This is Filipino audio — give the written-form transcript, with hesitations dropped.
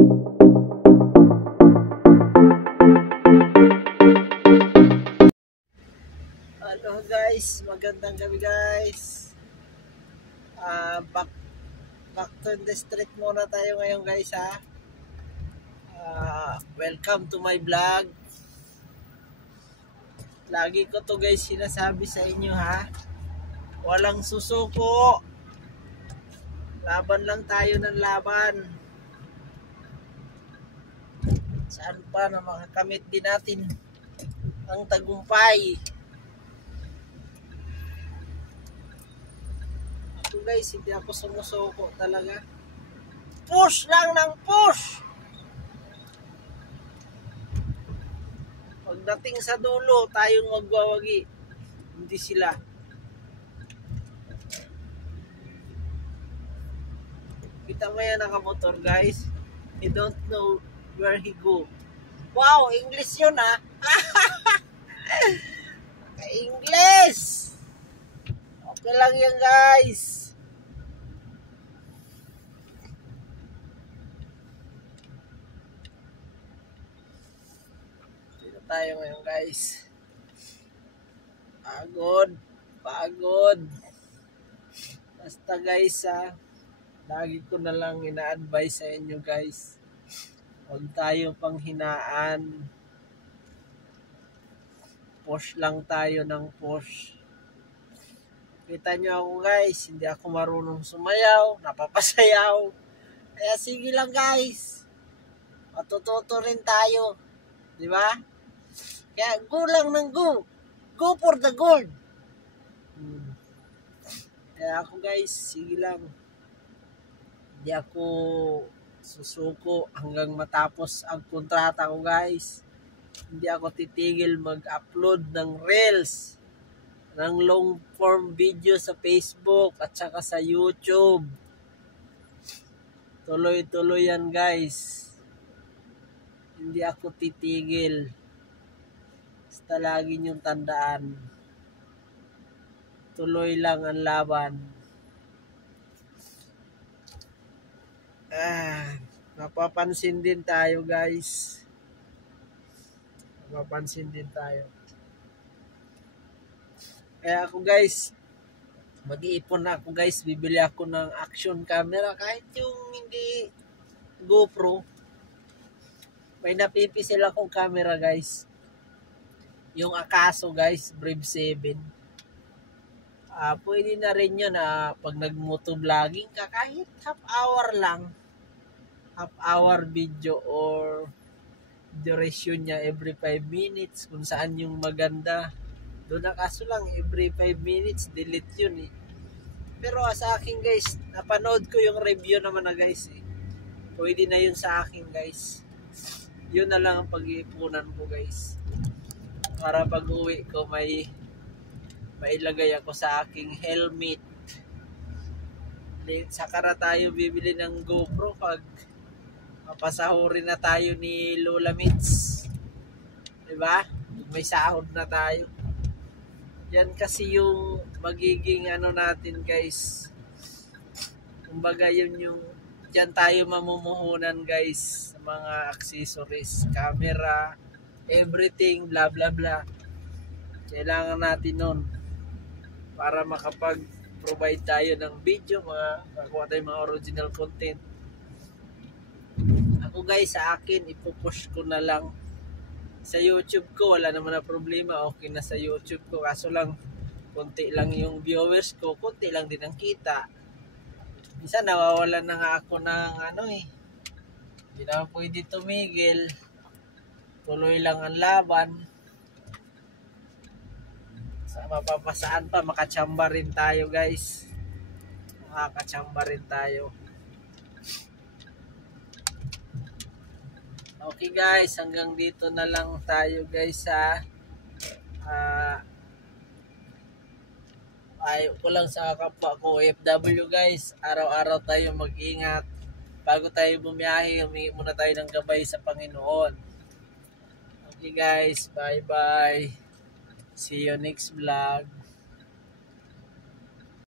Hello guys, magandang gabi guys. Back to the street muna tayo ngayon guys ha. Welcome to my vlog. Lagi ko to guys sinasabi sa inyo ha. Walang susuko. Laban lang tayo ng laban. Saan pa na makakamit din natin ang tagumpay. Ako guys, hindi ako sumusuko talaga. Push lang ng push. Pagdating sa dulo, tayong magwawagi. Hindi sila. Kita mo yan nakamotor guys. He don't know where he go. Wow, English yun ha. English. Okay lang yan guys. Dito tayo ngayon guys. Pagod. Basta guys ha. Lagi ko na lang ina-advise sa inyo guys. Huwag tayo panghinaan. Push lang tayo ng push. Kita nyo ako guys, hindi ako marunong sumayaw, napapasayaw. Kaya sige lang guys. Matututo rin tayo. Di ba? Kaya go lang ng go. Go for the gold. Kaya ako guys, sige lang. Hindi ako susuko hanggang matapos ang kontrata ko guys. Hindi ako titigil mag-upload ng reels, ng long form video sa Facebook at saka sa YouTube. Tuloy-tuloy yan guys. Hindi ako titigil. Basta lagi niyong tandaan. Tuloy lang ang laban. Napapansin din tayo guys. Kaya ako guys, mag-iipon na ako guys. Bibili ako ng action camera. Kahit yung hindi GoPro. May napipisil akong camera guys. Yung Akaso guys, Brave 7. Pwede na rin yun pag nag-motovlogging ka, kahit half hour lang. Half hour video or duration niya every 5 minutes. Kung saan yung maganda. Doon na kaso lang, every 5 minutes, delete yun eh. Pero sa akin guys, napanood ko yung review naman na guys eh. Pwede na yun sa akin guys. Yun na lang ang pag-iipunan ko guys. Para pag uwi ko mailagay ako sa aking helmet. Saka na tayo bibili ng GoPro pag mapasahurin na tayo ni Lola Mitz. Diba? May sahod na tayo. Yan kasi yung magiging natin guys. Kumbaga yun yung dyan tayo mamumuhunan guys sa mga accessories, camera, everything, bla bla bla. Kailangan natin nun para makapag-provide tayo ng video, makakuha tayo mga original content. Ako guys, sa akin, ipupush ko na lang sa YouTube ko. Wala naman na problema, okay na sa YouTube ko. Kaso lang, konti lang yung viewers ko, konti lang din ang kita. Minsan nawawalan na nga ako ng hindi naman pwede tumigil. Tuloy lang ang laban. Sa mapapasaan pa, makachamba rin tayo guys. Makakachamba rin tayo. Okay guys, hanggang dito na lang tayo guys ha. Ayaw ko lang sa kapwa ko OFW guys. Araw-araw tayo mag-ingat. Bago tayo bumiyahe, humingi muna tayo ng gabay sa Panginoon. Okay guys, bye bye. See you next vlog.